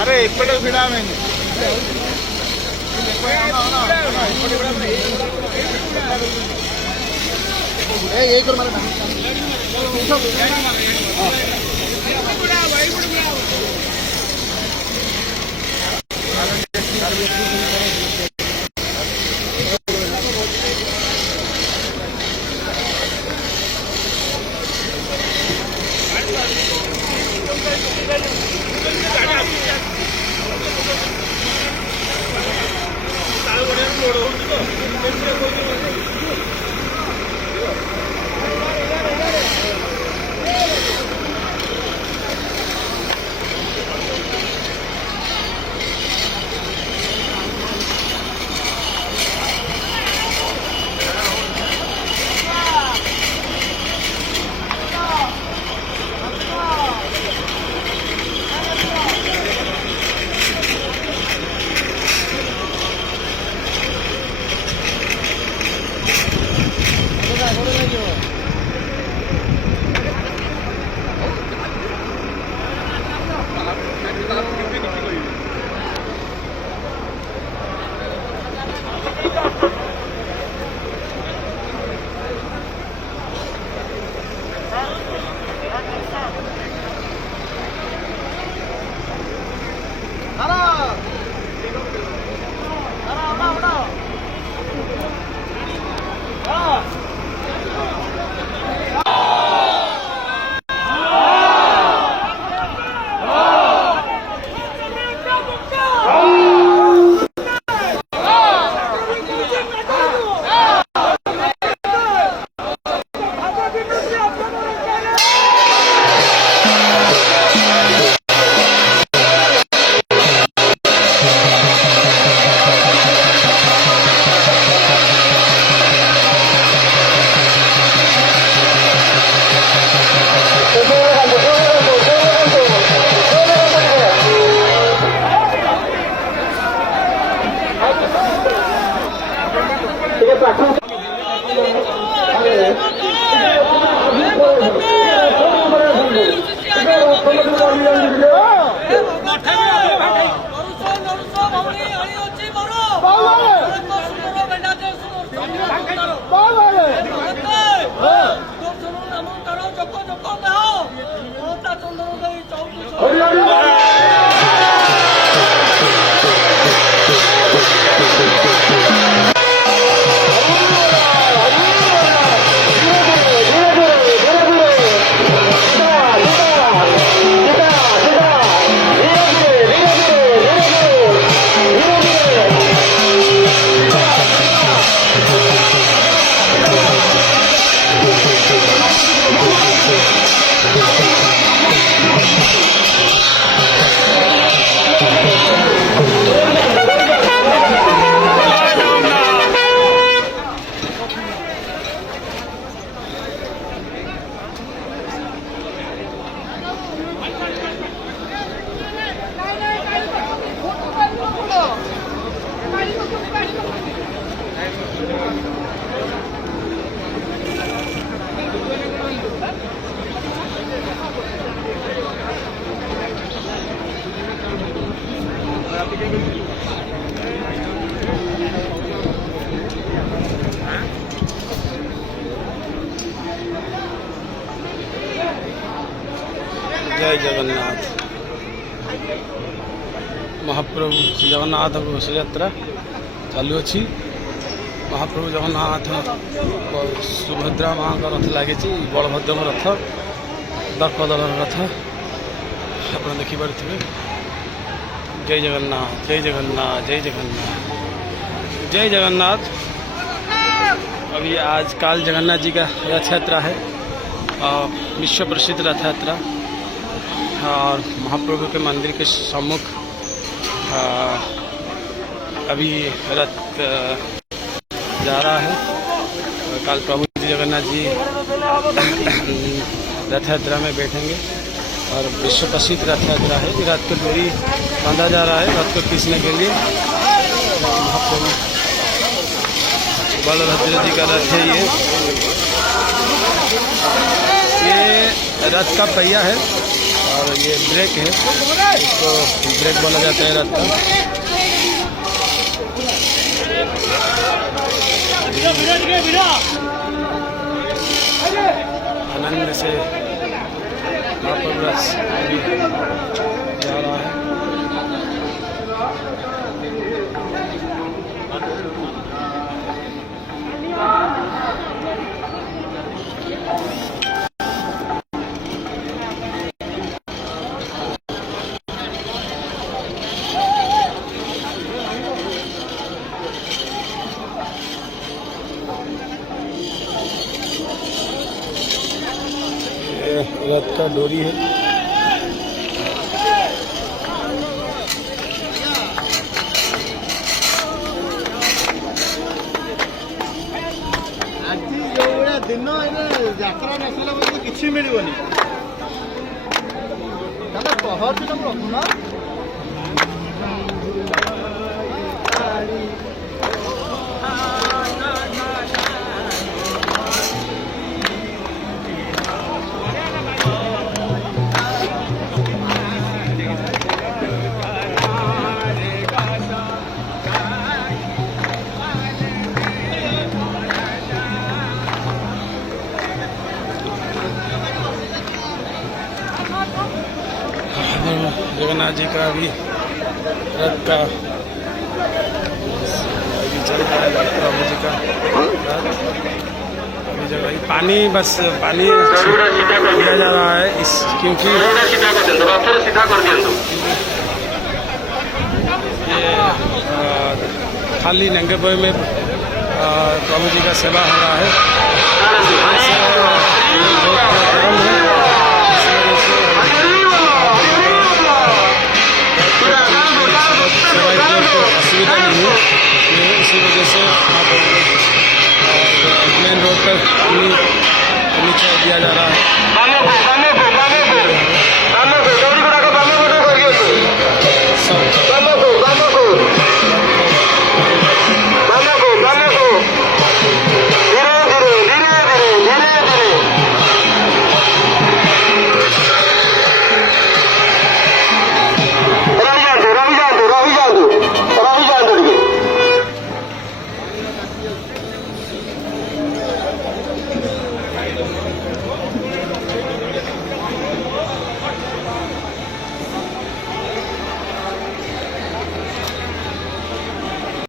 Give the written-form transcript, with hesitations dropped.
अरे इपटे भिड़ा में यही कर मारे जय जगन्नाथ। महाप्रभु श्री जगन्नाथ घोष यात्रा चालू अच्छी। महाप्रभु जगन्नाथ सुभद्रा माँ का रथ लगे, बलभद्र रथ, दर्पदल रथ आप देखिपे। जय जगन्नाथ, जय जगन्नाथ, जय जगन्नाथ, जय जगन्नाथ। अभी आज काल जगन्नाथ जी का रथ यात्रा है, विश्व प्रसिद्ध रथ यात्रा, और महाप्रभु के मंदिर के सम्मुख अभी रथ जा रहा है। कल प्रभु जी जगन्नाथ जी रथ यात्रा में बैठेंगे और विश्व प्रसिद्ध रथ यात्रा है। रथ को डोरी बांधा जा रहा है रथ को खींचने के लिए। महाप्रभु बलभद्र जी का रथ है। ये रथ का पहिया है और ये ब्रेक है, इसको ब्रेक बोला जाता है रथ का। आनंद से महाप्रभु रथ जा रहा है। रथ का डोरी है। ଆଜି ଯୋଉ ଭଳିଆ ଦିନ ଯାତ୍ରା ନସଲା ପର୍ଯ୍ୟନ୍ତ କିଛି ମିଳିବନି। ତାହେଲେ ପହରଦିନ ରଖୁନ। जगन्नाथ जी का भी रथ का अभी चल रहा है, प्रभु जी का रथ अभी जगह पानी बस पानी दिया जा रहा है इस क्योंकि ये खाली नंगे पाँव में प्रभु जी का सेवा हो रहा है। असुविधा नहीं है, इसी वजह से मेन रोड पर नीचे दिया जा रहा है।